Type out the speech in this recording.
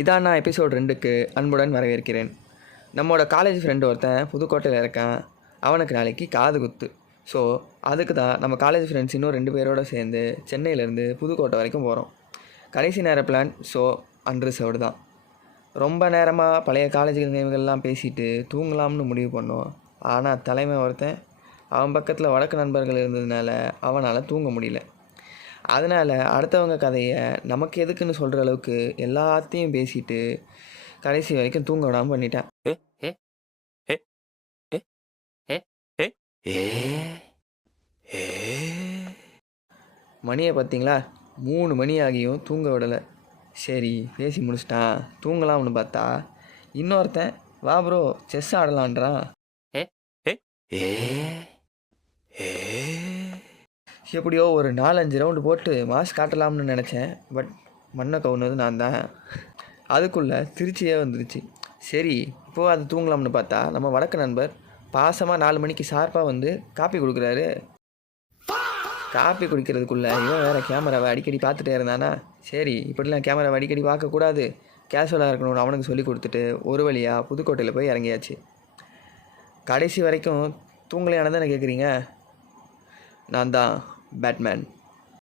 இதான் நான் எபிசோட் 2க்கு அன்புடன் வரவேற்கிறேன். நம்மளோட காலேஜ் ஃப்ரெண்டு ஒருத்தன் புதுக்கோட்டையில் இருக்கான். அவனுக்கு நாளைக்கு காது குத்து. ஸோ அதுக்கு தான் நம்ம காலேஜ் ஃப்ரெண்ட்ஸ் இன்னும் 2 பேரோடு சேர்ந்து சென்னையிலேருந்து புதுக்கோட்டை வரைக்கும் போகிறோம். கடைசி நேர பிளான். ஸோ அன்ரிசர்வ்டு தான். ரொம்ப நேரமாக பழைய காலேஜ் நினைவுகள்லாம் பேசிட்டு தூங்கலாம்னு முடிவு பண்ணோம். ஆனால் தலைமை ஒருத்தன் அவன் பக்கத்தில் வழக்கு நண்பர்கள் இருந்ததுனால அவனால் தூங்க முடியல. அதனால் அடுத்தவங்க கதையை நமக்கு எதுக்குன்னு சொல்கிற அளவுக்கு எல்லாத்தையும் பேசிட்டு கடைசி வரைக்கும் தூங்க விடாமல் பண்ணிட்டேன். மணியை பார்த்தீங்களா? 3 மணி ஆகியும் தூங்க விடலை. சரி பேசி முடிச்சிட்டான் தூங்கலாம்னு பார்த்தா இன்னொருத்தன் வா ப்ரோ செஸ் ஆடலான்றான். எப்படியோ ஒரு 4-5 ரவுண்டு போட்டு மாஸ் காட்டலாம்னு நினச்சேன். பட் மண்ணை கவுனது நான் தான். அதுக்குள்ளே திருச்சியே வந்துருச்சு. சரி இப்போது அது தூங்கலாம்னு பார்த்தா நம்ம வடக்கு நண்பர் பாசமாக 4 மணிக்கு ஷார்ப்பாக வந்து காப்பி கொடுக்குறாரு. காப்பி குடிக்கிறதுக்குள்ளே இவன் வேறு கேமராவை அடிக்கடி பார்த்துட்டே இருந்தானா. சரி இப்படிலாம் கேமராவை அடிக்கடி பார்க்கக்கூடாது, கேஷுவலாக இருக்கணும்னு அவனுக்கு சொல்லி கொடுத்துட்டு ஒரு வழியாக புதுக்கோட்டையில் போய் இறங்கியாச்சு. கடைசி வரைக்கும் தூங்கலையானதானே கேட்குறீங்க? நான் தான் பேட்மேன்.